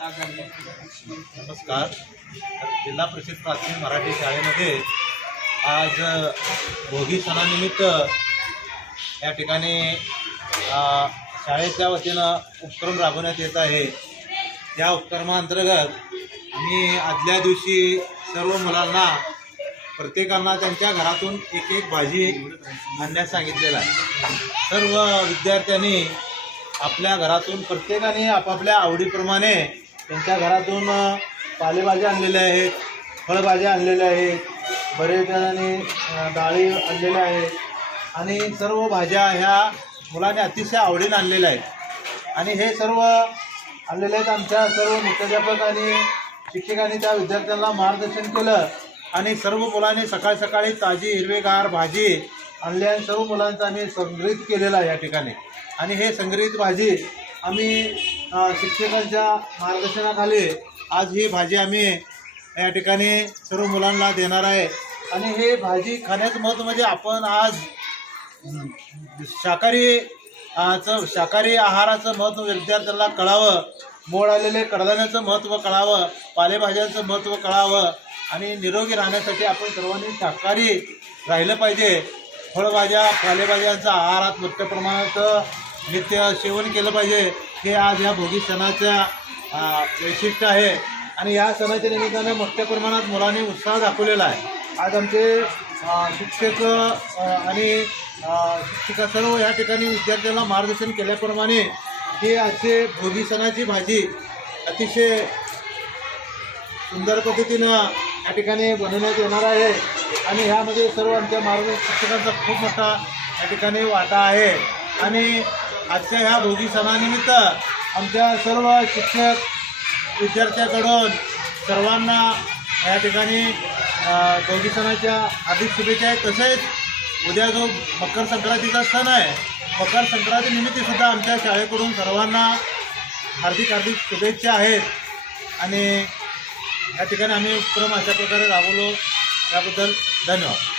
नमस्कार. जिल्हा परिषद प्राथमिक मराठी शाळेमध्ये आज भोगी सणानिमित्त या ठिकाणी शाळेच्या वतीनं उपक्रम राबवण्यात येत आहे. त्या उपक्रमाअंतर्गत आम्ही आदल्या दिवशी सर्व मुलांना प्रत्येकांना त्यांच्या घरातून एक एक भाजी आणण्यास सांगितलेलं आहे. सर्व विद्यार्थ्यांनी आपल्या घरातून प्रत्येकाने आपापल्या आवडीप्रमाणे त्यांच्या घरातून पालेभाज्या आणलेल्या आहेत फळभाज्या आणलेल्या आहेत बरेच जणांनी डाळी आणलेल्या आहेत आणि सर्व भाज्या ह्या मुलांनी अतिशय आवडीनं आणलेल्या आहेत. आणि हे सर्व आणलेले आहेत आमच्या सर्व मुख्याध्यापक आणि शिक्षकांनी त्या विद्यार्थ्यांना मार्गदर्शन केलं आणि सर्व मुलांनी सकाळी सकाळी ताजी हिरवेगार भाजी आणली आणि सर्व मुलांचं आम्ही संग्रहित केलेलं आहे या ठिकाणी. आणि हे संग्रहित भाजी आम्ही शिक्षकांच्या मार्गदर्शनाखाली आज ही भाजी आम्ही या ठिकाणी सर्व मुलांना देणार आहे. आणि हे भाजी खाण्याचं महत्त्व म्हणजे आपण आज शाकाहारी चं शाकाहारी आहाराचं महत्त्व विद्यार्थ्यांना कळावं. मोड आलेले कडधान्याचं महत्त्व कळावं. पालेभाज्यांचं महत्त्व कळावं. आणि निरोगी राहण्यासाठी आपण सर्वांनी शाकाहारी राहिलं पाहिजे. फळभाज्या पालेभाज्यांचा आहारात मोठ्या प्रमाणात नित्य सेवन केलं पाहिजे. हे आज या भोगी सणाच्या वैशिष्ट्य आहे. आणि या सणाच्या निमित्तानं मोठ्या प्रमाणात मुलांनी उत्साह दाखवलेला आहे. आज आमचे शिक्षक आणि शिक्षिका सर्व या ठिकाणी विद्यार्थ्यांना मार्गदर्शन केल्याप्रमाणे ही आजचे भोगी सणाची भाजी अतिशय सुंदर पद्धतीनं या ठिकाणी बनवण्यात येणार आहे. आणि ह्यामध्ये सर्व आमच्या मार्गदर्शक शिक्षकांचा खूप मोठा या ठिकाणी वाटा आहे. आणि आजच्या ह्या भोगी सणानिमित्त आमच्या सर्व शिक्षक विद्यार्थ्याकडून सर्वांना या ठिकाणी भोगी सणाच्या हार्दिक शुभेच्छा आहेत. तसेच उद्या जो मकर संक्रांतीचा सण आहे मकर संक्रांतीनिमित्तसुद्धा सुद्धा आमच्या शाळेकडून सर्वांना हार्दिक हार्दिक शुभेच्छा आहेत. आणि या ठिकाणी आम्ही उपक्रम अशा प्रकारे राबवलो. त्याबद्दल धन्यवाद.